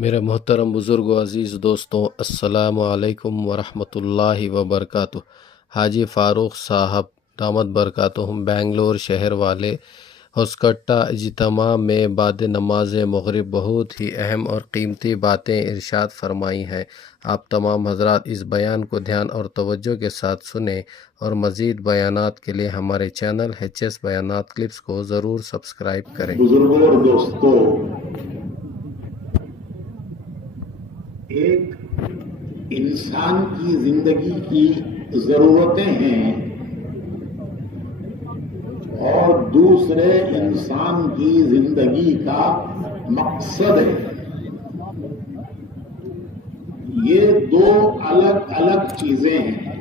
میرے محترم بزرگ و عزیز دوستوں، السلام علیکم ورحمۃ اللہ وبرکاتہ۔ حاجی فاروق صاحب دامت برکاتہم بنگلور شہر والے ہوسکٹہ اجتماع میں بعد نماز مغرب بہت ہی اہم اور قیمتی باتیں ارشاد فرمائی ہیں۔ آپ تمام حضرات اس بیان کو دھیان اور توجہ کے ساتھ سنیں اور مزید بیانات کے لیے ہمارے چینل ایچ بیانات کلپس کو ضرور سبسکرائب کریں۔ بزرگوں اور دوستوں، ایک انسان کی زندگی کی ضرورتیں ہیں اور دوسرے انسان کی زندگی کا مقصد ہے۔ یہ دو الگ الگ چیزیں ہیں۔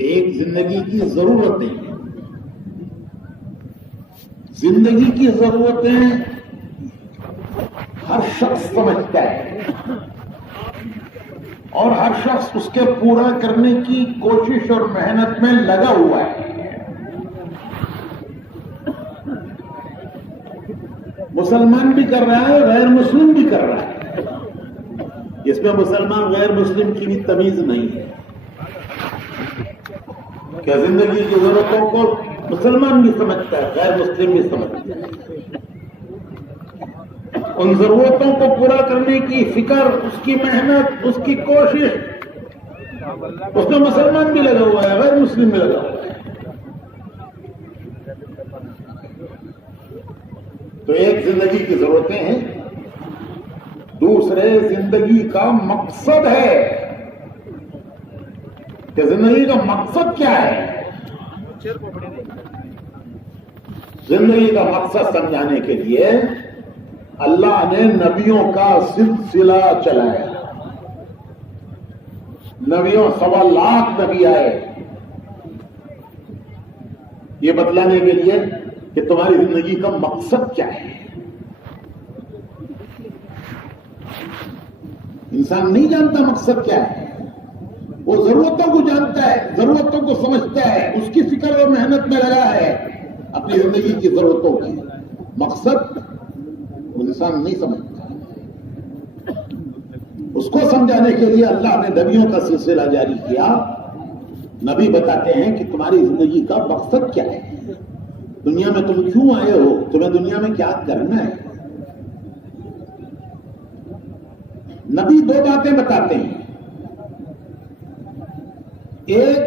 ایک زندگی کی ضرورتیں ہیں۔ زندگی کی ضرورتیں ہر شخص سمجھتا ہے اور ہر شخص اس کے پورا کرنے کی کوشش اور محنت میں لگا ہوا ہے۔ مسلمان بھی کر رہا ہے، غیر مسلم بھی کر رہا ہے۔ اس میں مسلمان غیر مسلم کی بھی تمیز نہیں ہے۔ کیا زندگی کی ضرورتوں کو مسلمان بھی سمجھتا ہے، غیر مسلم بھی سمجھتا ہے۔ ان ضرورتوں کو پورا کرنے کی فکر، اس کی محنت، اس کی کوشش، اس میں مسلمان بھی لگا ہوا ہے، غیر مسلم بھی لگا ہوا ہے۔ تو ایک زندگی کی ضرورتیں ہیں، دوسرے زندگی کا مقصد ہے کہ زندگی کا مقصد کیا ہے۔ زندگی کا مقصد سمجھانے کے لیے اللہ نے نبیوں کا سلسلہ چلایا۔ نبیوں 1.25 نبی آئے یہ بتلانے کے لیے کہ تمہاری زندگی کا مقصد کیا ہے۔ انسان نہیں جانتا مقصد کیا ہے، وہ ضرورتوں کو جانتا ہے، ضرورتوں کو سمجھتا ہے، اس کی فکر اور محنت میں لگا ہے اپنی زندگی کی ضرورتوں کی۔ مقصد انسان نہیں سمجھتا۔ اس کو سمجھانے کے لیے اللہ نے نبیوں کا سلسلہ جاری کیا۔ نبی بتاتے ہیں کہ تمہاری زندگی کا مقصد کیا ہے، دنیا میں تم کیوں آئے ہو، تمہیں دنیا میں کیا کرنا ہے۔ نبی 2 باتیں بتاتے ہیں۔ ایک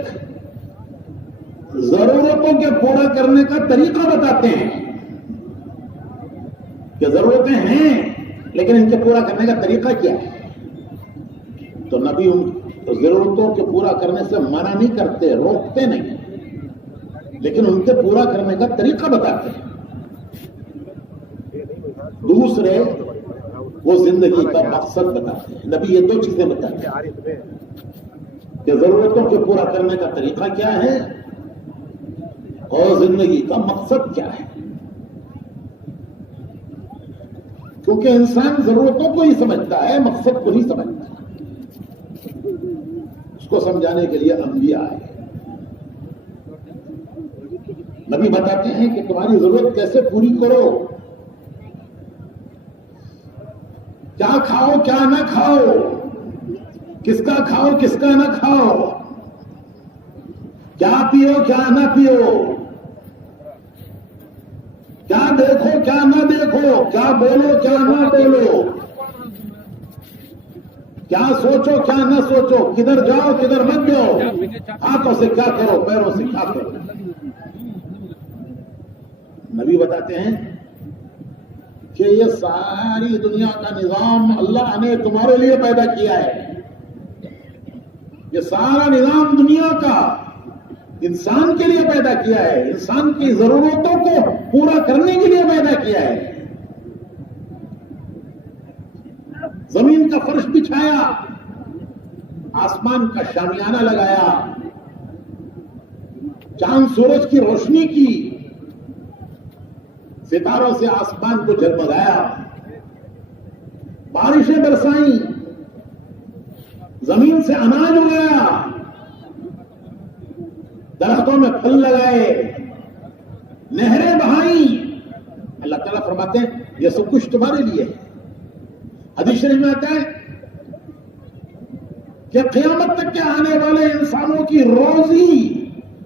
ضرورتوں کے پورا کرنے کا طریقہ بتاتے ہیں کہ ضرورتیں ہیں لیکن ان کے پورا کرنے کا طریقہ کیا ہے۔ تو نبی ان ضرورتوں کے پورا کرنے سے منع نہیں کرتے، روکتے نہیں، لیکن ان کے پورا کرنے کا طریقہ بتاتے ہیں۔ دوسرے وہ زندگی کا مقصد بتاتے ہیں۔ نبی یہ 2 چیزیں بتاتے ہیں کہ ضرورتوں کے پورا کرنے کا طریقہ کیا ہے اور زندگی کا مقصد کیا ہے۔ کیونکہ انسان ضرورتوں کو ہی سمجھتا ہے، مقصد کو نہیں سمجھتا۔ اس کو سمجھانے کے لیے انبیاء آئے۔ نبی بتاتے ہیں کہ تمہاری ضرورت کیسے پوری کرو، کیا کھاؤ کیا نہ کھاؤ، کس کا کھاؤ کس کا نہ کھاؤ، کیا پیو کیا نہ پیو، کیا دیکھو کیا نہ دیکھو، کیا بولو کیا نہ بولو، کیا سوچو کیا نہ سوچو، کدھر جاؤ کدھر مت جاؤ، ہاتھوں سے کیا کرو پیروں سے کیا کرو۔ نبی بتاتے ہیں کہ یہ ساری دنیا کا نظام اللہ نے تمہارے لیے پیدا کیا ہے۔ یہ سارا نظام دنیا کا انسان کے لیے پیدا کیا ہے، انسان کی ضرورتوں کو پورا کرنے کے لیے پیدا کیا ہے۔ زمین کا فرش بچھایا، آسمان کا شامیانہ لگایا، چاند سورج کی روشنی کی، ستاروں سے آسمان کو جگمگایا، بارشیں برسائیں، زمین سے اناج اگایا، درختوں میں پھل لگائے، نہریں بہائیں۔ اللہ تعالیٰ فرماتے ہیں یہ سب کچھ تمہارے لیے ہے. حدیث شریف میں آتا ہے کہ قیامت تک کے آنے والے انسانوں کی روزی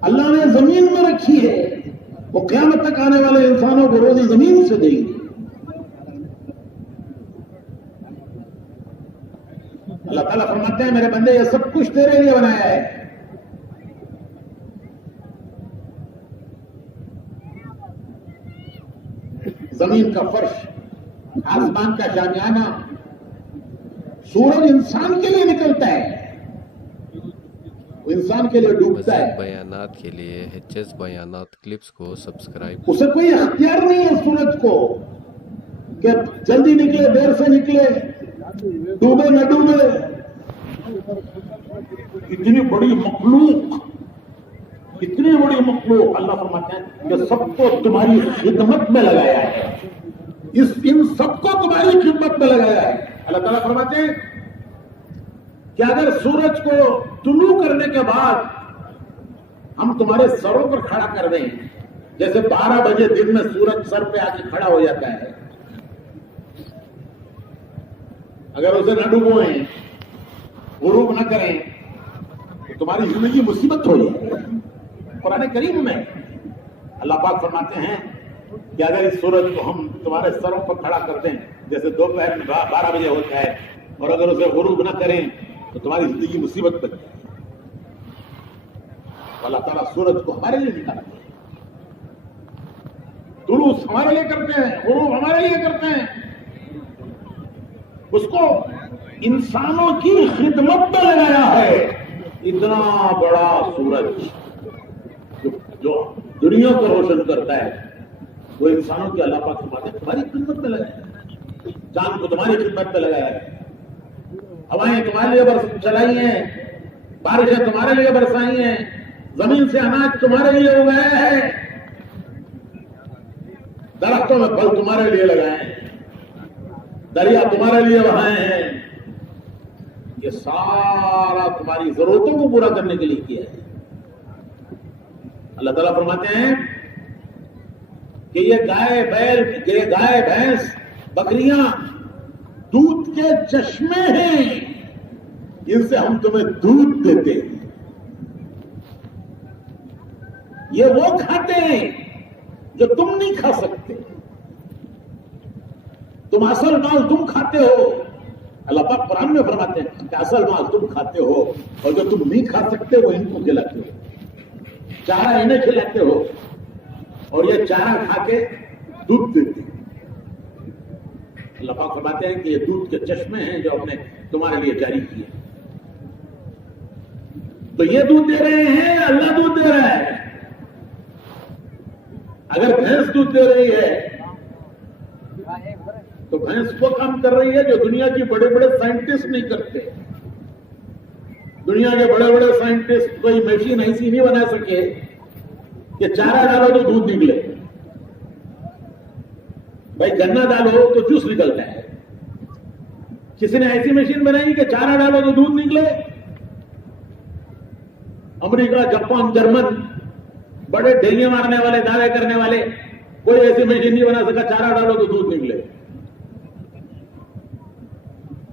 اللہ نے زمین میں رکھی ہے. وہ قیامت تک آنے والے انسانوں کو روزی زمین سے دیں گے. اللہ تعالیٰ فرماتے ہیں میرے بندے یہ سب کچھ تیرے لیے بنایا ہے. زمین کا فرش، آسمان کا شامیانہ، سورج انسان کے لیے نکلتا ہے، وہ انسان کے لیے ڈوبتا مزید ہے. بیانات کے لیے HS بیانات کلپس کو سبسکرائب اسے کوئی اختیار نہیں ہے سورج کو کہ جلدی نکلے دیر سے نکلے، ڈوبے نہ ڈوبے. اتنی بڑی مخلوق، اتنی بڑی مخلوق، اللہ فرماتے ہیں کہ سب کو تمہاری خدمت میں لگایا ہے. ان سب کو تمہاری خدمت میں لگایا ہے. اللہ تعالیٰ فرماتے ہیں کہ اگر سورج کو طلوع کرنے کے بعد ہم تمہارے سروں پر کھڑا کر دیں، جیسے 12 بجے دن میں سورج سر پہ آ کے کھڑا ہو جاتا ہے، اگر اسے نہ ڈوبوئیں، غروب نہ کریں تو تمہاری زندگی مصیبت ہو جائے. قرآن کریم میں اللہ پاک فرماتے ہیں کہ اگر اس سورج کو ہم تمہارے سروں پر کھڑا کر دیں جیسے دوپہر میں 12 بجے ہوتا ہے، اور اگر اسے غروب نہ کریں تو تمہاری زندگی مصیبت بن جائے. اللہ تعالیٰ سورج کو ہمارے لیے نکالتے ہیں، طلوع ہمارے لیے کرتے ہیں، غروب ہمارے لیے کرتے ہیں. اس کو انسانوں کی خدمت میں لگایا ہے. اتنا بڑا سورج جو دنیا کو روشن کرتا ہے وہ انسانوں کی اللہ پاک فرماتے ہیں تمہاری خدمت میں لگایا ہے. چاند کو تمہاری خدمت میں لگایا ہے، ہوائیں تمہارے لیے چلائی ہیں، بارشیں تمہارے لیے برسائی ہیں، زمین سے اناج تمہارے لیے اگایا ہے، درختوں میں پھل تمہارے لیے لگائے ہیں، دریا تمہارے لیے بہائے ہیں. یہ سارا تمہاری ضرورتوں کو پورا کرنے کے لیے کیا ہے. اللہ تعالیٰ فرماتے ہیں کہ یہ گائے بیل، یہ گائے بھینس بکریاں دودھ کے چشمے ہیں، ان سے ہم تمہیں دودھ دیتے ہیں. یہ وہ کھاتے ہیں جو تم نہیں کھا سکتے. تم اصل مال تم کھاتے ہو. اللہ پاک قرآن میں فرماتے ہیں کہ اصل مال تم کھاتے ہو، اور جو تم نہیں کھا سکتے وہ ان کو کھلاتے ہو. چارہ انہیں کھلاتے ہو اور یہ چارہ کھا کے دودھ دیتے ہیں. اللہ پاک فرماتے ہیں کہ یہ دودھ کے چشمے ہیں جو ہم نے تمہارے لیے جاری کیے. تو یہ دودھ دے رہے ہیں، اللہ دودھ دے رہا ہے. اگر بھینس دودھ دے رہی ہے تو بھینس وہ کام کر رہی ہے جو دنیا کے بڑے بڑے سائنٹسٹ نہیں کرتے. دنیا کے بڑے بڑے سائنٹسٹ کوئی مشین ایسی نہیں بنا سکے کہ چارہ ڈالو تو دودھ نکلے. بھائی گنا ڈالو تو جوس نکلتا ہے. کسی نے ایسی مشین بنائی کہ چارہ ڈالو تو دودھ نکلے؟ امریکہ، جاپان، جرمن بڑے ڈھیلے مارنے والے، دعوے کرنے والے، کوئی ایسی مشین نہیں بنا سکا چارہ ڈالو تو دودھ نکلے.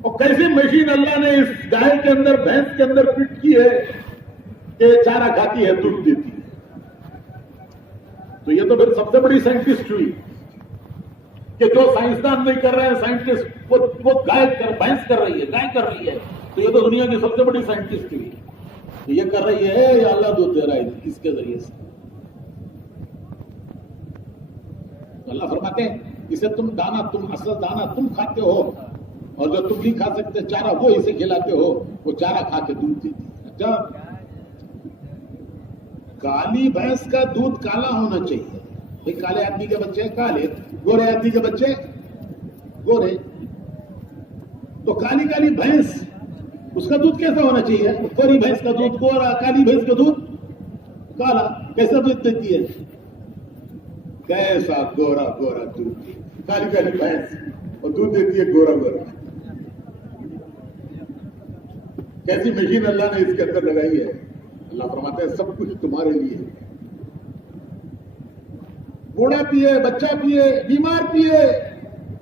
اور کیسی مشین اللہ نے اس گائے کے اندر، بھینس کے اندر فٹ کی ہے کہ چارہ کھاتی ہے دودھ دیتی ہے. تو یہ تو پھر سب سے بڑی سائنٹسٹ ہوئی کہ جو سائنسدان نہیں کر رہے ہیں سائنٹسٹ، وہ گائے بھینس کر رہی ہے، گائے کر رہی ہے. تو یہ تو دنیا کی سب سے بڑی سائنٹسٹ ہوئی. تو یہ کر رہی ہے یا اللہ دودھ دے رہا ہے اس کے ذریعے سے. تو اللہ فرماتے ہیں اسے تم دانا، تم اصل دانا تم کھاتے ہو، اور جو تم نہیں کھا سکتے چارہ وہ اسے کھلاتے ہو. وہ چارہ کھا کے دودھ دیتی ہے. اچھا، کالی بھینس کا دودھ کالا ہونا چاہیے. بھائی کالے آدمی کے بچے کالے، گورے آدمی کے بچے گورے. تو کالی کالی بھینس، اس کا دودھ کیسا ہونا چاہیے؟ گوری بھینس کا دودھ گورا، کالی بھینس کا دودھ کالا. کیسا دودھ دیتی ہے؟ کیسا گورا گورا دودھ. کالی کالی بھینس اور دودھ دیتی ہے گورا گورا. کیسی مشین اللہ نے اس کے اندر لگائی ہے. اللہ فرماتا ہے سب کچھ تمہارے لیے. بوڑھا پیے، بچہ پیے، بیمار پیے،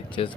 HS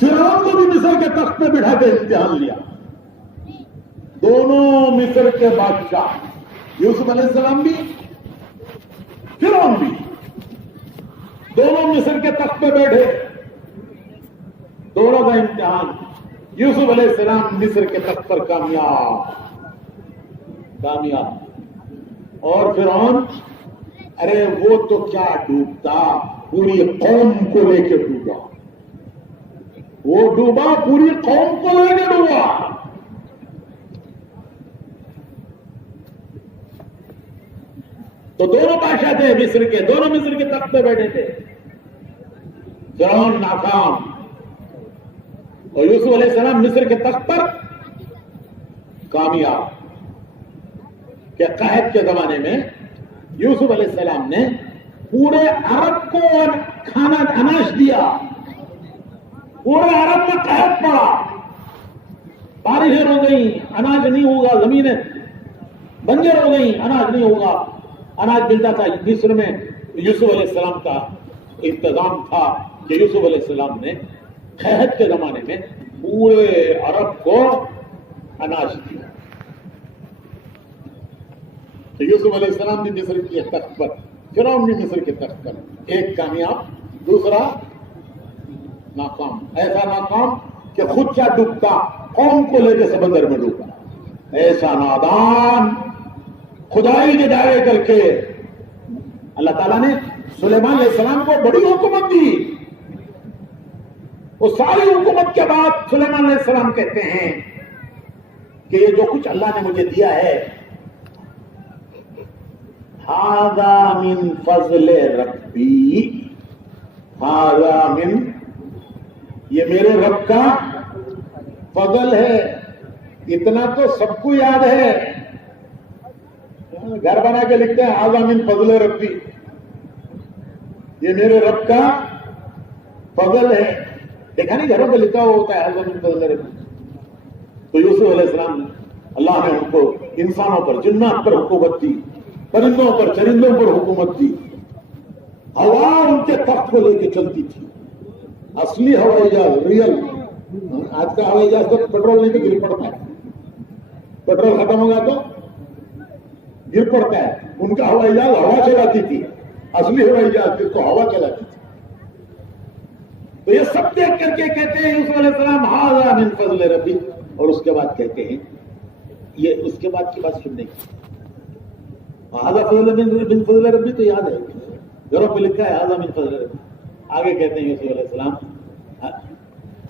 فرعون کو بھی مصر کے تخت پہ بٹھا کے امتحان لیا. دونوں مصر کے بادشاہ، یوسف علیہ السلام بھی فرعون بھی، دونوں مصر کے تخت پہ بیٹھے. دونوں کا امتحان. یوسف علیہ السلام مصر کے تخت پر کامیاب. اور فرعون، ارے وہ تو کیا ڈوبتا، پوری قوم کو لے کے ڈوبا. وہ ڈوبا، پوری قوم کو لے کے ڈوبا. تو دونوں بادشاہ تھے مصر کے، دونوں مصر کے تخت پہ بیٹھے تھے. فرعون ناکام اور یوسف علیہ السلام مصر کے تخت پر کامیاب. کہ قحط کے زمانے میں یوسف علیہ السلام نے پورے عرب کو کھانا اناج دیا. پورے عرب میں قحط پڑا، بارشیں ہو گئی، اناج نہیں ہوگا، زمینیں بنجر ہو گئی، اناج نہیں ہوگا. اناج ملتا تھا. مصر میں یوسف علیہ السلام کا انتظام تھا کہ یوسف علیہ السلام نے قحط کے زمانے میں پورے عرب کو اناج دیا. تو یوسف علیہ السلام بھی مصر کے تخت پر، فرعون بھی مصر کے تخت پر. ایک کامیاب، دوسرا ناکام. ایسا ناکام کہ خود کیا ڈوبتا، قوم کو لے کے سمندر میں ڈوبا. ایسا نادان خدائی کے دعوے کر کے اللہ تعالیٰ نے سلیمان علیہ السلام کو بڑی حکومت دی. وہ ساری حکومت کے بعد سلیمان علیہ السلام کہتے ہیں کہ یہ جو کچھ اللہ نے مجھے دیا ہے، ھذا من فضل ربی، ھذا من، یہ میرے رب کا فضل ہے. اتنا تو سب کو یاد ہے. گھر بنا کے لکھتے ہیں ھذا من فضل ربی، یہ میرے رب کا فضل ہے. دیکھا نہیں گھروں پہ لکھا ہوا ہوتا ہے ھذا من فضل ربی. تو یوسف علیہ السلام، اللہ نے ان کو انسانوں پر، جنات پر حکومت دی، پرندوں پر، چرندوں پر حکومت دی. ہوا ان کے تخت کو لے کے چلتی تھی. اصلی ہوائی جہاز، ریئل. آج کا ہوائی جہاز تو پیٹرول نہیں تو گر پڑتا ہے، پیٹرول ختم ہوگا تو گر پڑتا ہے. ان کا ہوائی جہاز ہوا چلاتی تھی. اصلی ہوائی جہاز جس کو ہوا چلاتی تھی. تو یہ سب دیکھ کر کے کہتے ہیں یوسف علیہ السلام ھذا من فضل ربی. اور اس کے بعد کہتے ہیں، یہ اس کے بعد کی بات سننے کی، ھذا من فضل ربی تو یاد ہے، گھروں پہ لکھا ہے ھذا من فضل ربی. آگے کہتے ہیں یوسف علیہ السلام،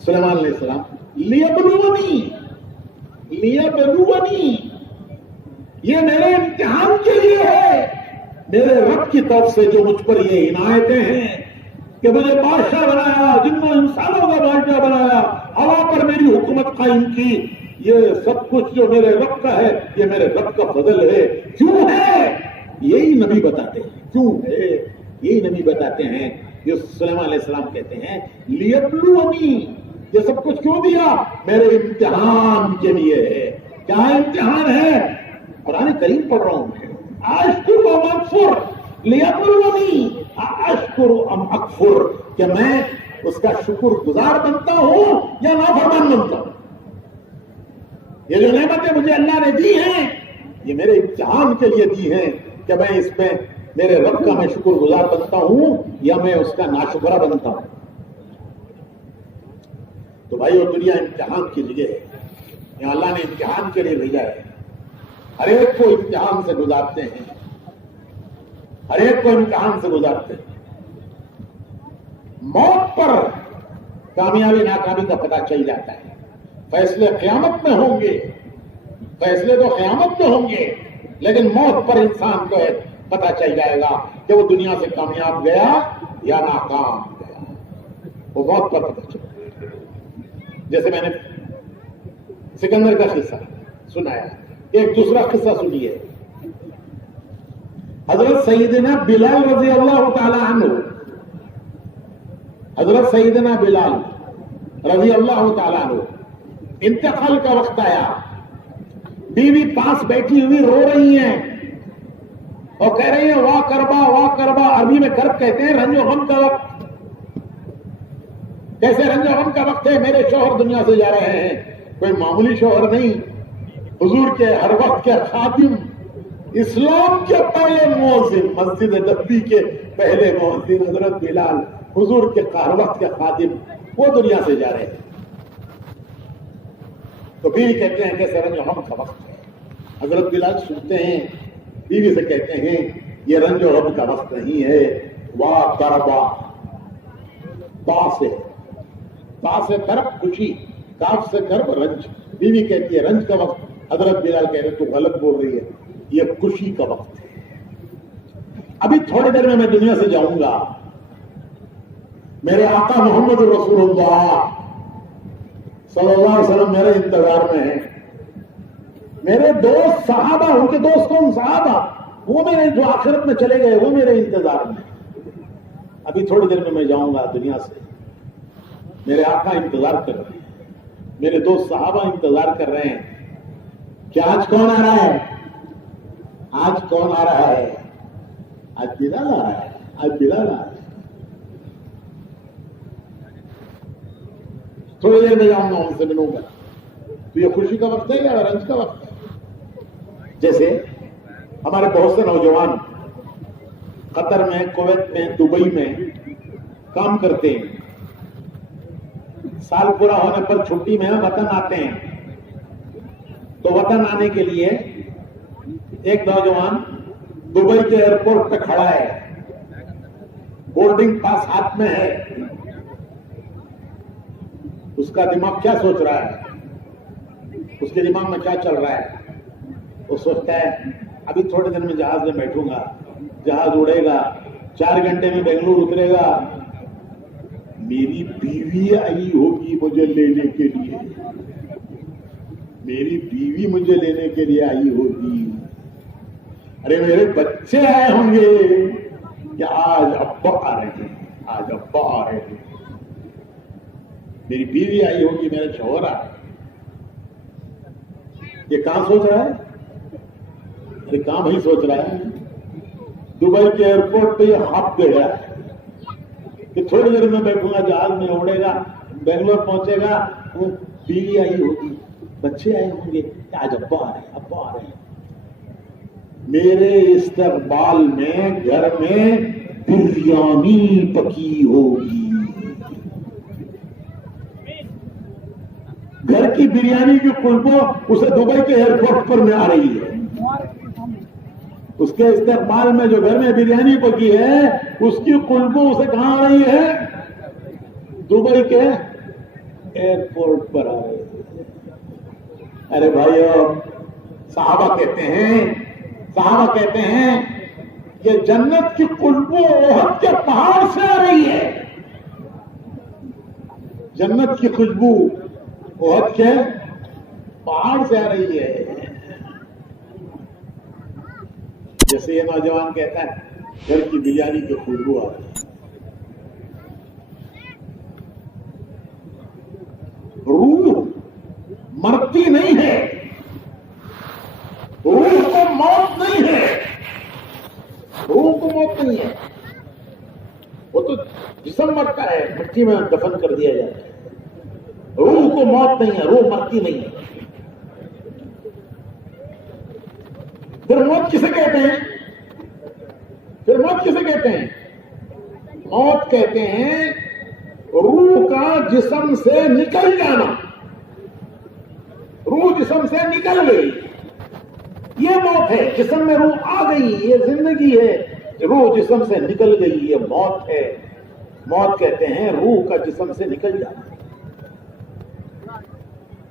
سلیمان علیہ السلام، لیبلونی، یہ میرے امتحان کے لیے ہے. میرے رب کی طرف سے جو مجھ پر یہ عنایتیں ہیں کہ مجھے بادشاہ بنایا، جنوں انسانوں کا بادشاہ بنایا، ہوا پر میری حکومت قائم کی، یہ سب کچھ جو میرے رب کا ہے، یہ میرے رب کا فضل ہے. کیوں ہے؟ یہی نبی بتاتے ہیں. کیوں ہے یہی نبی بتاتے ہیں. یہ سلیمان علیہ السلام کہتے ہیں لیبلونی، یہ سب کچھ کیوں دیا؟ میرے امتحان کے لیے ہے. کیا امتحان ہے؟ قرآن کریم پڑھ رہا ہوں میں. اشکر ام اکفر، لیبلونی اشکر ام اکفر، کہ میں اس کا شکر گزار بنتا ہوں یا نافرمان بنتا ہوں. یہ جو نعمتیں مجھے اللہ نے دی ہیں، یہ میرے امتحان کے لیے دی ہیں کہ میں اس میں میرے رب کا میں شکر گزار بنتا ہوں یا میں اس کا ناشکرہ بنتا ہوں. تو بھائی وہ دنیا امتحان کی جگہ ہے. یہاں اللہ نے امتحان کے لیے بھیجا ہے. ہر ایک کو امتحان سے گزارتے ہیں، ہر ایک کو امتحان سے گزارتے ہیں. موت پر کامیابی ناکامی کا پتہ چل جاتا ہے. فیصلے قیامت میں ہوں گے، فیصلے تو قیامت میں ہوں گے، لیکن موت پر انسان کو پتہ چل جائے گا کہ وہ دنیا سے کامیاب گیا یا ناکام گیا. وہ موت پر پتہ چل گیا. جیسے میں نے سکندر کا قصہ سنایا، ایک دوسرا قصہ سنیے. حضرت سیدنا بلال رضی اللہ تعالی عنہ، حضرت سیدنا بلال رضی اللہ تعالی عنہ، انتقال کا وقت آیا. بیوی پاس بیٹھی ہوئی رو رہی ہیں اور کہہ رہی ہیں واہ کربا. عربی میں کرب کہتے ہیں رنج و غم کا وقت. کیسے رنج و غم کا وقت ہے؟ میرے شوہر دنیا سے جا رہے ہیں. کوئی معمولی شوہر نہیں، حضور کے ہر وقت کے خادم، اسلام کے پہلے مؤذن، مسجد نبوی کے پہلے مؤذن حضرت بلال، حضور کے ہر وقت کے خادم، وہ دنیا سے جا رہے ہیں. تو بیوی کہتے ہیں کیسے رنج و غم کا وقت ہے. حضرت بلال سنتے ہیں، بیوی سے کہتے ہیں یہ رنج و غم کا وقت نہیں ہے. واہ کربا، تا سے کرب خوشی، کاف سے کرب رنج. بیوی کہتی ہے رنج کا وقت. حضرت بلال کہہ رہے تو غلط بول رہی ہے، یہ خوشی کا وقت ہے. ابھی تھوڑی دیر میں دنیا سے جاؤں گا. میرے آقا محمد رسول اللہ صلی اللہ علیہ وسلم میرے انتظار میں ہیں. میرے دوست صحابہ، ان کے دوست کون؟ صحابہ، وہ میرے جو آخرت میں چلے گئے وہ میرے انتظار میں. ابھی تھوڑی دیر میں جاؤں گا دنیا سے. میرے آقا انتظار کر رہے ہیں، میرے دوست صحابہ انتظار کر رہے ہیں کہ آج کون آ رہا ہے، آج کون آ رہا ہے. آج بلال آ رہا ہے، آج بلال آ رہا ہے. تھوڑی دیر میں جاؤں گا ان سے ملوں گا. تو یہ خوشی کا وقت ہے یا رنج کا وقت ہے؟ جیسے ہمارے بہت سے نوجوان قطر میں، کویت میں، دبئی میں کام کرتے ہیں. سال پورا ہونے پر چھٹی میں وطن آتے ہیں. تو وطن آنے کے لیے ایک نوجوان دبئی کے ایئرپورٹ پہ کھڑا ہے، بورڈنگ پاس ہاتھ میں ہے. اس کا دماغ کیا سوچ رہا ہے؟ اس کے دماغ میں کیا چل رہا ہے؟ وہ سوچتا ہے ابھی تھوڑے دن میں جہاز میں بیٹھوں گا، جہاز اڑے گا، 4 گھنٹے میں بنگلور اترے گا. میری بیوی آئی ہوگی مجھے لینے کے لیے، میری بیوی مجھے لینے کے لیے آئی ہوگی. ارے میرے بچے آئے ہوں گے کہ آج ابا آ رہے ہیں، آج ابا آ رہے ہیں. میری بیوی آئی ہوگی، میرا شوہر آ رہا ہے. یہ کہاں سوچ رہا ہے؟ ارے کام ہی سوچ رہا ہے. دبئی کے ایئرپورٹ پہ یہ ہاپ گیا کہ تھوڑی دیر میں بیٹھوں گا، جہاز میں اڑے گا، بنگلور پہنچے گا. وہ بیوی آئی ہوگی، بچے آئے ہوں گے کہ آج ابا آ رہے ہیں، ابا آ رہے ہیں. میرے استقبال میں گھر میں بریانی پکی ہوگی. گھر کی بریانی کی خوشبو اسے دبئی کے ایئرپورٹ پر میں آ رہی ہے. اس کے استقبال میں جو گھر میں بریانی پکی ہے اس کی خوشبو اسے کہاں آ رہی ہے؟ دبئی کے ایئرپورٹ پر آ رہی ہے. ارے بھائیو، صحابہ کہتے ہیں یہ جنت کی خوشبو احد کے پہاڑ سے آ رہی ہے. جنت کی خوشبو احد کے پہاڑ سے آ رہی ہے. جیسے یہ نوجوان کہتا ہے گھر کی بریانی کی خوشبو آ رہی ہے. روح مرتی نہیں ہے، روح کو موت نہیں ہے، روح کو موت نہیں ہے. وہ تو جسم مرتا ہے، مٹی میں دفن کر دیا جاتا ہے. روح کو موت نہیں ہے، روح مرتی نہیں ہے. پھر موت کسے کہتے ہیں؟ موت کہتے ہیں روح کا جسم سے نکل جانا. روح جسم سے نکل گئی، یہ موت ہے. جسم میں روح آ گئی، یہ زندگی ہے. روح جسم سے نکل گئی، یہ موت ہے. موت کہتے ہیں روح کا جسم سے نکل جانا.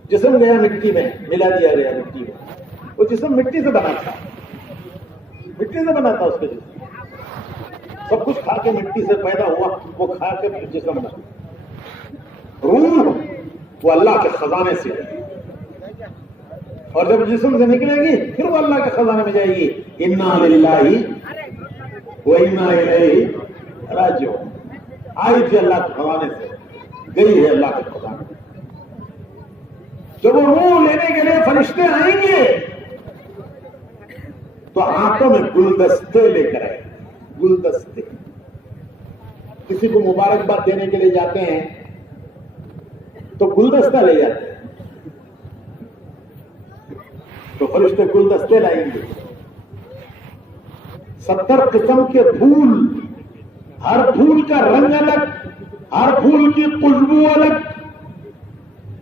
جسم گیا مٹی میں، ملا دیا گیا مٹی میں. وہ جسم مٹی سے بنا تھا، اس کے جسم سب کچھ کھا کے مٹی سے پیدا ہوا، وہ کھا کے جسم بنا. روح وہ اللہ کے خزانے سے، اور جب جسم سے نکلے گی پھر وہ اللہ کے خزانے میں جائے گی. انا للہ و انا الیہ راجعون. آئی تھی اللہ کے خزانے سے، گئی ہے اللہ کے خزانے. جب وہ روح لینے کے لیے فرشتے آئیں گے تو ہاتھوں میں گلدستے لے کر آئے. گلدستے. کسی کو مبارکباد دینے کے لیے جاتے ہیں تو گلدستہ لے جاتے ہیں. تو فرشتے گلدستے لائیں گے. 70 قسم کے پھول, ہر پھول کا رنگ الگ, ہر پھول کی خوشبو الگ.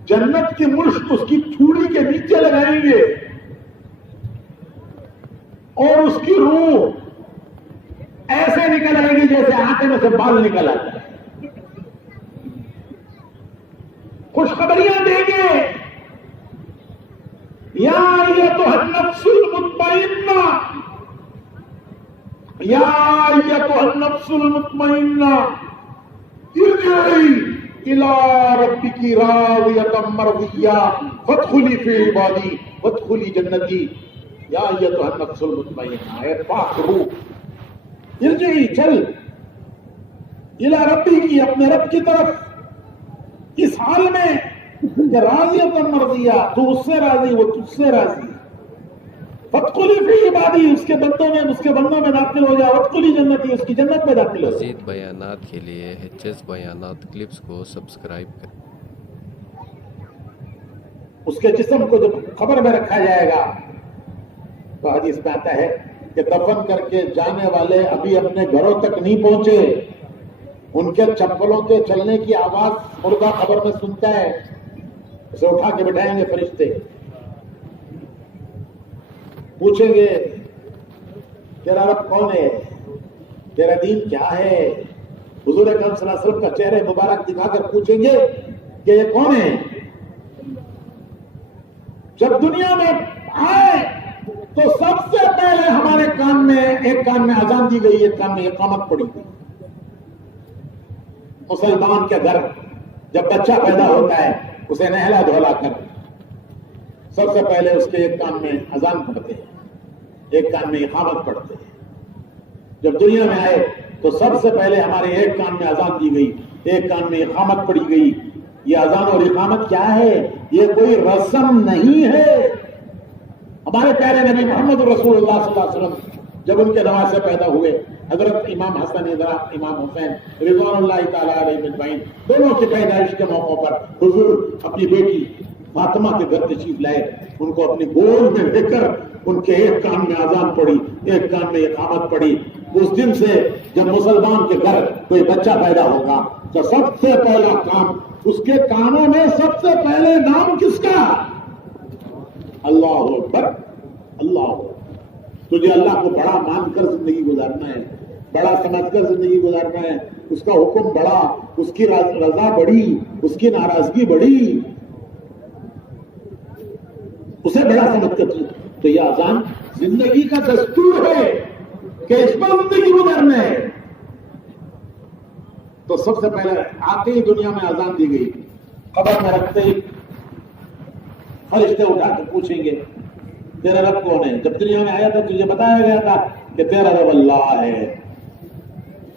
جنت کی مشک اس کی تھوڑی کے نیچے لگائیں گے اور اس کی روح ایسے نکل آئے گی جیسے آٹے میں سے بال نکل آتے ہیں. خوشخبریاں دیں گے. یا ایتھا النفس المطمئنہ, یا ایتھا النفس المطمئنہ ارجعی الی ربک راضیۃ مرضیہ فادخلی فی عبادی وادخلی جنتی. یا ایتھا النفس المطمئنہ, اے پاک روح, ارجعی, چل, الی ربک, اپنے رب کی طرف, اس حال میں کہ راضیۃ مرضیہ, تو اس سے راضی, وہ تجھ سے راضی. فادخلی فی عبادی, اس کے بندوں میں داخل ہو جا. وادخلی جنتی, اس کی جنت میں داخل ہو جا. مزید بیانات کے لیے HS بیانات کلپس کو سبسکرائب کریں. اس کے جسم کو جب قبر میں رکھا جائے گا تو حدیث میں آتا ہے کہ دفن کر کے جانے والے ابھی اپنے گھروں تک نہیں پہنچے, ان کے چپلوں کے چلنے کی آواز مردہ قبر میں سنتا ہے. اسے اٹھا کے بٹھائیں گے فرشتے, پوچھیں گے تیرا رب کون ہے, تیرا دین کیا ہے. حضور اکرم صلی اللہ علیہ وسلم کا چہرے مبارک دکھا کر پوچھیں گے کہ یہ کون ہے. جب دنیا میں آئے تو سب سے پہلے ہمارے کان میں, ایک کان میں اذان دی گئی, ایک کان میں اقامت پڑی گئی. مسلمان کے گھر جب بچہ پیدا ہوتا ہے اسے نہلا دھولا کر سب سے پہلے اس کے ایک کان میں اذان پڑھتے ہیں, ایک کان میں اقامت پڑھتے ہیں. جب دنیا میں آئے تو سب سے پہلے ہمارے ایک کان میں اذان دی گئی, ایک کان میں اقامت پڑھی گئی. یہ اذان اور اقامت کیا ہے؟ یہ کوئی رسم نہیں ہے. ہمارے پیارے نبی محمد رسول اللہ صلی اللہ علیہ وسلم جب ان کے نواز سے پیدا ہوئے, حضرت امام حسن, حضرت امام حسین رضوان اللہ تعالیٰ علیہ اجمعین, دونوں کی پیدائش کے موقع پر حضور اپنی بیٹی فاطمہ کے گھر تشریف لائے. ان کو اپنی گود میں لے کر ان کے ایک کان میں اذان پڑھی, ایک کان میں اقامت پڑھی. اس دن سے جب مسلمان کے گھر کوئی بچہ پیدا ہوگا تو سب سے پہلا کام, اس کے کانوں میں سب سے پہلے نام کس کا؟ اللہ اکبر, اللہ اکبر. تجھے اللہ کو بڑا مان کر زندگی گزارنا ہے, بڑا سمجھ کر زندگی گزارنا ہے. اس کا حکم بڑا, اس کی رضا بڑی, اس کی ناراضگی بڑی, اسے بڑا سمجھ کر. تو یہ اذان زندگی کا دستور ہے کہ اس پر زندگی گزارنا ہے. تو سب سے پہلے آتے ہی دنیا میں اذان دی گئی, قبر میں رکھتے ہی فرشتے اٹھا کے پوچھیں گے تیرا رب کون ہے. جب دنیا میں آیا تھا تجھے بتایا گیا تھا کہ تیرا رب اللہ ہے.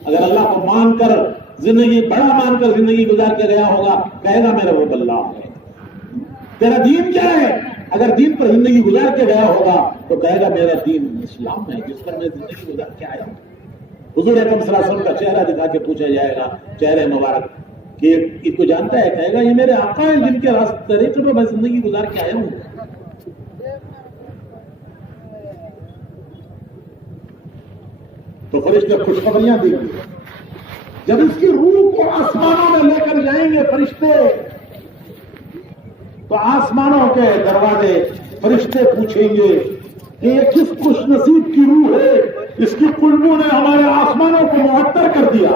اگر اللہ کو مان کر زندگی, بڑا مان کر زندگی گزار کے گیا ہوگا, کہے گا میرا رب اللہ ہے. تیرا دین کیا ہے؟ اگر دین پر زندگی گزار کے گیا ہوگا تو کہے گا میرا دین اسلام ہے, جس پر میں زندگی گزار کے آیا ہوں. حضور اکرم صلی اللہ علیہ وسلم کا چہرہ دکھا کے پوچھا جائے گا, چہرے مبارک, کہ اس کو جانتا ہے؟ کہے گا یہ میرے آقا ہیں جن کے طریقے پر میں زندگی گزار کے آیا ہوں. تو فرشتے خوشخبریاں دیں گے. جب اس کی روح کو آسمانوں میں لے کر جائیں گے فرشتے تو آسمانوں کے دروازے فرشتے پوچھیں گے کہ یہ کس خوش نصیب کی روح ہے, اس کی خوشبو نے ہمارے آسمانوں کو معطر کر دیا.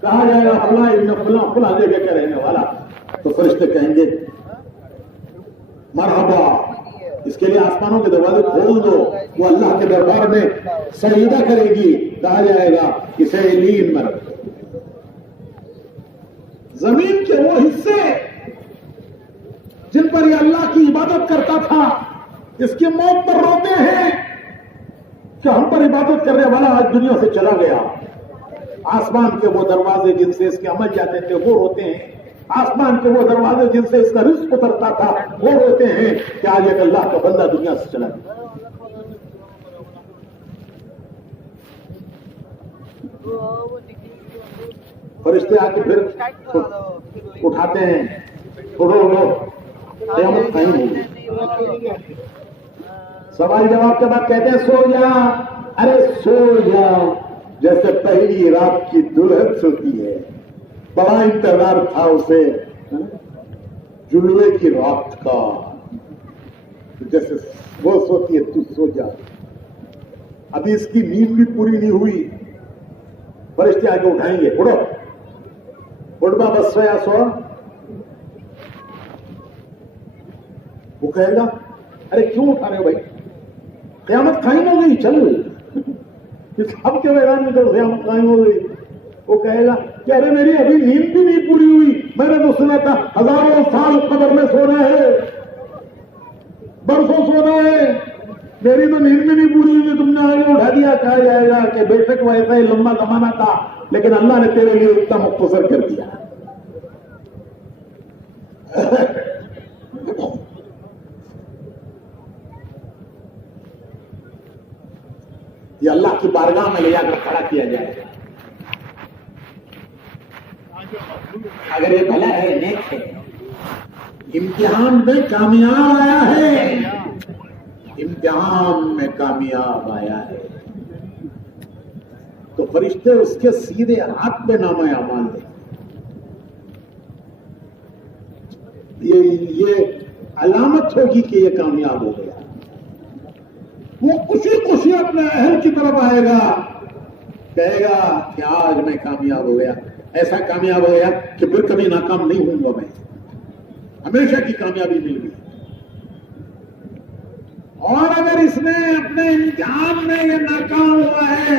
کہا جائے گا فلاں ابن فلاں فلاں جگہ کا رہنے والا. تو فرشتے کہیں گے مرحبا, اس کے لیے آسمانوں کے دروازے کھول دو, وہ اللہ کے دربار میں سجدہ کرے گی. کہا جائے گا اسے علیم میں رکھو. زمین کے وہ حصے جن پر یہ اللہ کی عبادت کرتا تھا, اس کی موت پر روتے ہیں کہ ہم پر عبادت کرنے والا آج دنیا سے چلا گیا. آسمان کے وہ دروازے جن سے اس کے عمل جاتے تھے وہ روتے ہیں. آسمان کے وہ دروازے جن سے اس کا رزق اترتا تھا وہ روتے ہیں کہ آج ایک اللہ کا بندہ دنیا سے چلا گیا. فرشتے آ کے پھر اٹھاتے ہیں، اٹھو اٹھو، قیامت قائم ہوگی۔ سوال جواب کے بعد کہتے ہیں سو جا، ارے سو جا جیسے پہلی رات کی دلہن سوتی ہے، بڑا انتظار تھا اسے جلوے کی رات کا، جیسے وہ سوتی ہے تو سو جا۔ ابھی اس کی نیند بھی پوری نہیں ہوئی، فرشتے آگے اٹھائیں گے، اٹھو اٹھ با بس سویا سو۔ وہ کہے گا ارے کیوں اٹھا رہے ہو بھائی، قیامت قائم ہو گئی، چل اب کے میدان میں تو قیامت قائم ہو گئی۔ وہ کہے گا کہ ارے میری ابھی نیند بھی نہیں پوری ہوئی، میں نے تو سنا تھا ہزاروں سال قبر میں سونا ہے، برسوں سونا ہے، میری تو نیند بھی نہیں پوری ہوئی، تم نے آگے اٹھا دیا۔ کہا جائے گا کہ بے شک ویسا ہی لمبا زمانہ تھا لیکن اللہ نے تیرے لیے اتنا مختصر کر دیا۔ یہ اللہ کی بارگاہ میں لے جا کر کھڑا کیا جائے گا۔ اگر یہ بھلا ہے، نیک ہے، امتحان میں کامیاب آیا ہے، امتحان میں کامیاب آیا ہے، تو فرشتے اس کے سیدھے ہاتھ پہ نامہ اعمال دیں۔ یہ علامت ہوگی کہ یہ کامیاب ہو گیا۔ وہ خوشی خوشی اپنے اہل کی طرف آئے گا، کہے گا کہ آج میں کامیاب ہو گیا، ایسا کامیاب ہو گیا کہ پھر کبھی ناکام نہیں ہوں گا، میں ہمیشہ کی کامیابی مل گئی۔ اور اگر اس نے اپنے امتحان میں یہ ناکام ہوا ہے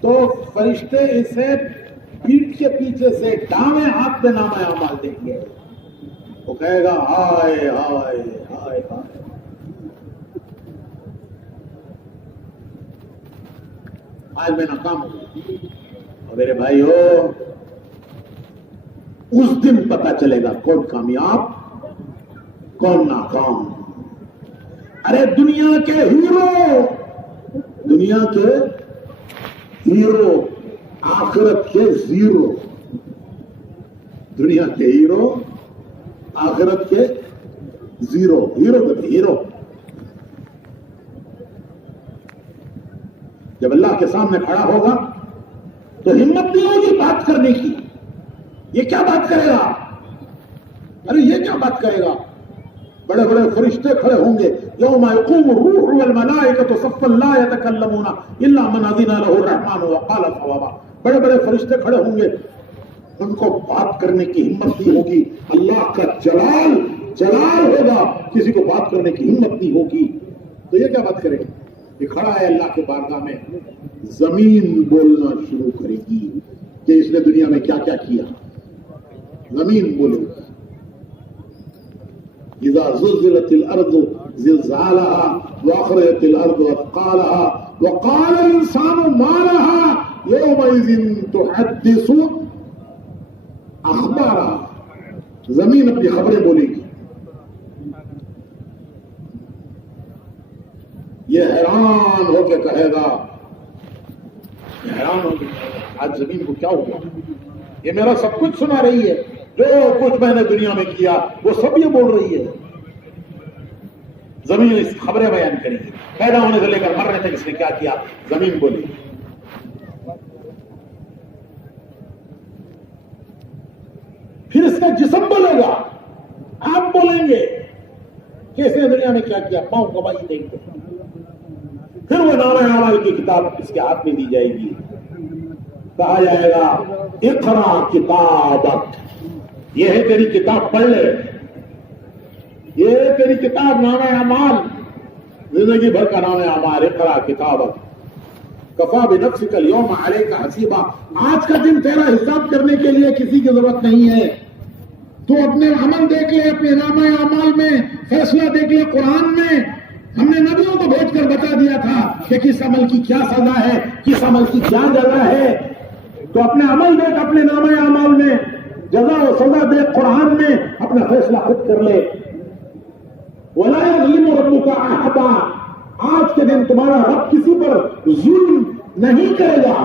تو فرشتے اسے پیٹھ کے پیچھے سے دائیں ہاتھ پہ نامہ اعمال دیں گے۔ وہ کہے گا ہائے ہائے ہائے ہائے، آج میں ناکام ہوں۔ اور میرے بھائیو، اس دن پتا چلے گا کون کامیاب کون ناکام۔ ارے دنیا کے ہیرو، دنیا کے ہیرو، آخرت کے زیرو، دنیا کے ہیرو، آخرت کے زیرو، ہیرو کے ہیرو۔ جب اللہ کے سامنے کھڑا ہوگا تو ہمت نہیں ہوگی بات کرنے کی، یہ کیا بات کرے گا، ارے یہ کیا بات کرے گا۔ بڑے بڑے فرشتے کھڑے ہوں گے، یوم یقوم الروح والملائکۃ صفا لا یتکلمون الا من اذن له الرحمن وقال صوابا۔ بڑے بڑے فرشتے کھڑے ہوں گے، ان کو بات کرنے کی ہمت نہیں ہوگی، اللہ کا جلال جلال ہوگا، کسی کو بات کرنے کی ہمت نہیں ہوگی، تو یہ کیا بات کرے گا۔ یہ کھڑا ہے اللہ کے بارگاہ میں، زمین بولنا شروع کرے گی کہ اس نے دنیا میں کیا کیا کیا، زمین بولے گی۔ اذا زلزلت الارض زلزالها واخرجت الارض اثقالها وقال الانسان ما لها يومئذ تحدث اخبارها، زمین اپنی خبریں بولے گی۔ یہ حیران ہو کے کہے گا، حیران ہو کے آج زمین کو کیا ہوا، یہ میرا سب کچھ سنا رہی ہے، جو کچھ میں نے دنیا میں کیا وہ سب یہ بول رہی ہے۔ زمین اس خبریں بیان کرے گی، پیدا ہونے سے لے کر مرنے تک اس نے کیا کیا، زمین بولی۔ پھر اس کا جسم بولے گا، آپ بولیں گے کہ اس نے دنیا میں کیا کیا، پاؤں گواہی دیں گے۔ پھر وہ نامہ اعمال کی کتاب اس کے ہاتھ میں دی جائے گی، کہا جائے گا اقرا کتابک، یہ ہے تیری کتاب، پڑھ لے، یہ ہے تیری کتاب نامہ اعمال، زندگی بھر کا نامہ اعمال، اقرا کتابک کفا بنفسک اليوم علیک حسیبا۔ آج کا دن تیرا حساب کرنے کے لیے کسی کی ضرورت نہیں ہے، تو اپنے عمل دیکھ لے، اپنے نامہ اعمال میں فیصلہ دیکھ لے۔ قرآن میں ہم نے نبیوں کو بھیج کر بتا دیا تھا کہ کس عمل کی کیا سزا ہے، کس عمل کی کیا جزا ہے، تو اپنے عمل دیکھ، اپنے نامہ اعمال میں جزا و سزا دیکھ، قرآن میں اپنا فیصلہ خود کر لے۔ وَلَا يَظْلِمُ رَبُّكَ أَحَدًا، آج کے دن تمہارا رب کسی پر ظلم نہیں کرے گا،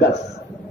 10।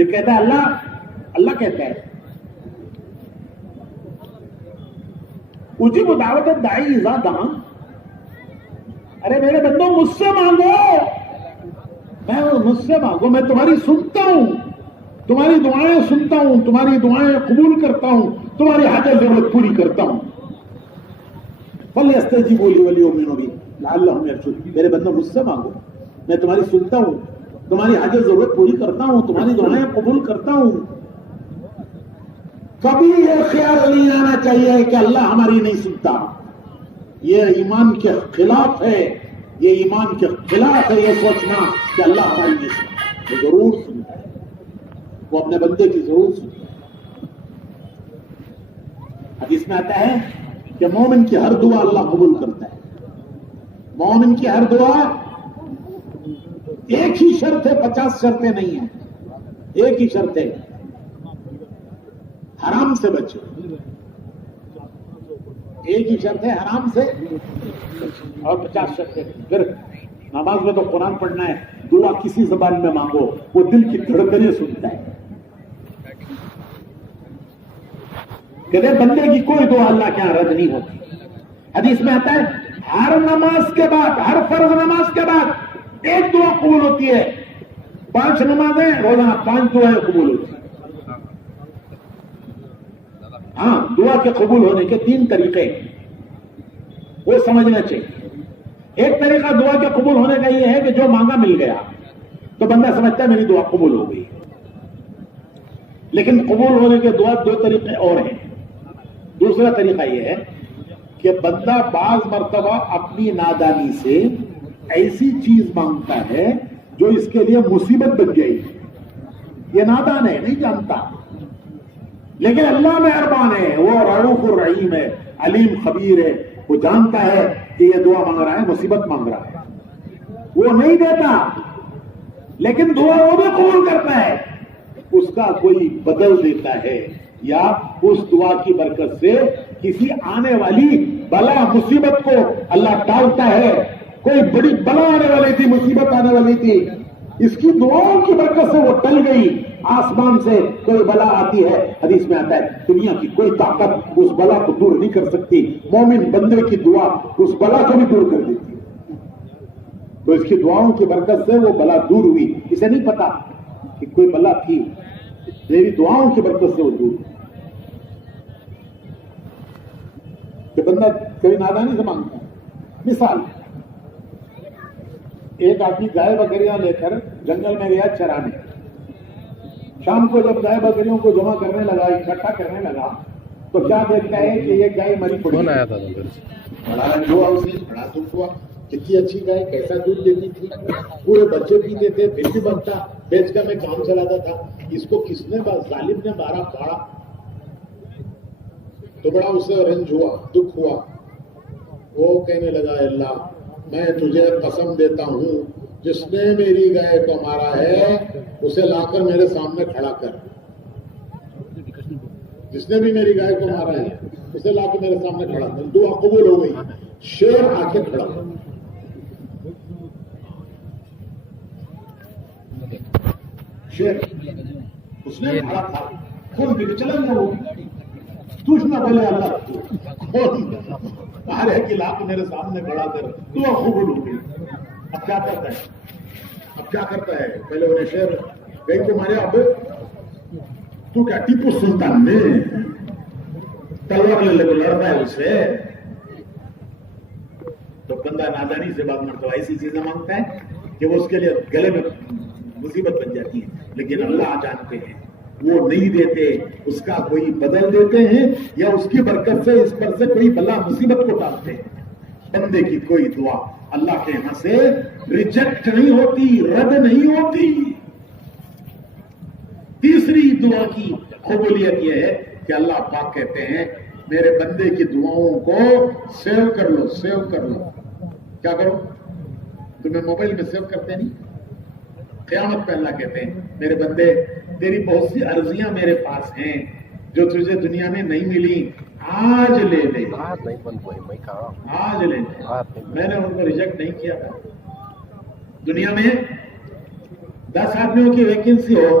پھر کہتا ہے اللہ کہتا ہے اجیب دعوت الداعی اذا دعان، ارے میرے بندوں مجھ سے مانگو، مجھ سے مانگو، میں تمہاری سنتا ہوں، تمہاری دعائیں سنتا ہوں، تمہاری دعائیں قبول کرتا ہوں، تمہاری حاجت ضرورت پوری کرتا ہوں۔ فَلْيَسْتَجِيبُوا لِي وَلْيُؤْمِنُوا بِي لَعَلَّهُمْ يَرْشُدُونَ، میرے بندوں مجھ سے مانگو، میں تمہاری سنتا ہوں، تمہاری حاجت ضرورت پوری کرتا ہوں، تمہاری دعائیں قبول کرتا ہوں۔ کبھی یہ خیال نہیں آنا چاہیے کہ اللہ ہماری نہیں سنتا، یہ ایمان کے خلاف ہے، یہ ایمان کے خلاف ہے یہ سوچنا کہ اللہ ہماری نہیں سنتا، وہ ضرور سنتا ہے، وہ اپنے بندے کی ضرور سنتا ہے۔ حدیث میں آتا ہے کہ مومن کی ہر دعا اللہ قبول کرتا ہے، مومن کی ہر دعا، ایک ہی شرط ہے، 50 شرطیں نہیں ہیں، ایک ہی شرط ہے، حرام سے بچو، ایک ہی شرط ہے حرام سے، اور 50 شرطیں۔ پھر نماز میں تو قرآن پڑھنا ہے، دعا کسی زبان میں مانگو، وہ دل کی دھڑکنیں سنتا ہے۔ کہتے بندے کی کوئی دعا اللہ کے یہاں رد نہیں ہوتی۔ حدیث میں آتا ہے ہر نماز کے بعد، ہر فرض نماز کے بعد ایک دعا قبول ہوتی ہے، 5 نمازیں روزانہ 5 دعائیں قبول ہوتی ہیں۔ ہاں، دعا کے قبول ہونے کے 3 طریقے وہ سمجھنا چاہیے۔ ایک طریقہ دعا کے قبول ہونے کا یہ ہے کہ جو مانگا مل گیا تو بندہ سمجھتا ہے میری دعا قبول ہو گئی، لیکن قبول ہونے کے دعا 2 طریقے اور ہیں۔ دوسرا طریقہ یہ ہے کہ بندہ بعض مرتبہ اپنی نادانی سے ایسی چیز مانگتا ہے جو اس کے لیے مصیبت بن گئی، یہ نادان ہے، نہیں جانتا، لیکن اللہ مہربان ہے، وہ رؤوف الرحیم ہے، علیم خبیر ہے، وہ جانتا ہے کہ یہ دعا مانگ رہا ہے، مصیبت مانگ رہا ہے، وہ نہیں دیتا، لیکن دعا وہ بھی قبول کرتا ہے، اس کا کوئی بدل دیتا ہے، یا اس دعا کی برکت سے کسی آنے والی بلا مصیبت کو اللہ ٹالتا ہے۔ کوئی بڑی بلا آنے والی تھی، مصیبت آنے والی تھی، اس کی دعاؤں کی برکت سے وہ ٹل گئی، آسمان سے کوئی بلا آتی ہے، حدیث میں آتا ہے دنیا کی کوئی طاقت اس بلا کو دور نہیں کر سکتی، مومن بندے کی دعا اس بلا کو بھی دور کر دیتی ہے۔ تو اس کی دعاؤں کی برکت سے وہ بلا دور ہوئی، اسے نہیں پتا کہ کوئی بلا تھی، میری دعاؤں کی برکت سے وہ دور ہوئی۔ کہ بندہ کبھی نادانی سے مانگتا ہے۔ مثال، ایک آدمی گائے بکریاں لے کر جنگل میں گیا چرانے، شام کو جب گائے بکریوں کو جمع کرنے لگا، اکٹھا کرنے لگا، تو کیا دیکھتا ہے کہ یہ گائے مری پڑی ہے، بڑا رنج ہوا، اسے بڑا دکھ ہوا، کتنی اچھی گائے، کیسا دودھ دیتی تھی، پورے بچے پیتے تھے، پھر بھی بنتا، بیچ کر میں کام چلاتا تھا، اس کو کس نے ظالم نے مارا پاڑا، تو بڑا اسے رنج ہوا، دکھ ہوا، وہ کہنے لگا اللہ میں تجھے قسم دیتا ہوں جس نے میری گائے کو مارا ہے اسے لا کر میرے سامنے کھڑا کر، جس نے بھی میری گائے کو مارا ہے اسے لا کر میرے سامنے کھڑا کر۔ دعا قبول ہو گئی، شیر آ کے کھڑا، شیر اس نے کھڑا تھا، خون بھی چلا گیا، وہ تجھ نہ بولے اللہ باہر ہے کہ لا کے میرے سامنے کھڑا کر، دعا قبول ہو گئی۔ اب کیا کرتا ہے، پہلے انہیں شیر گئی کو مارے، اب تو کیا ٹیپو سلطان نے تلوار لے کے لڑتا ہے اس سے، تو بندہ نادانی سے بعض مرتبہ ایسی چیزیں مانگتا ہے کہ وہ اس کے لیے گلے میں مصیبت بن جاتی ہے، لیکن اللہ جانتے ہیں وہ نہیں دیتے، اس کا کوئی بدل دیتے ہیں، یا اس کی برکت سے اس پر سے کوئی بلا مصیبت کو ڈالتے ہیں۔ بندے کی کوئی دعا اللہ کے یہاں سے ریجیکٹ نہیں ہوتی، رد نہیں ہوتی۔ تیسری دعا کی قبولیت یہ ہے کہ اللہ پاک کہتے ہیں میرے بندے کی دعاؤں کو سیو کر لو۔ کیا کرو؟ تمہیں موبائل میں سیو کرتے نہیں؟ قیامت پہ اللہ کہتے ہیں میرے بندے تیری بہت سی عرضیاں میرے پاس ہیں جو تجھے دنیا میں نہیں ملی، آج لے لے، میں نے ان کو ریجیکٹ نہیں کیا تھا۔ دنیا میں 10 آدمیوں کی ویکینسی ہو،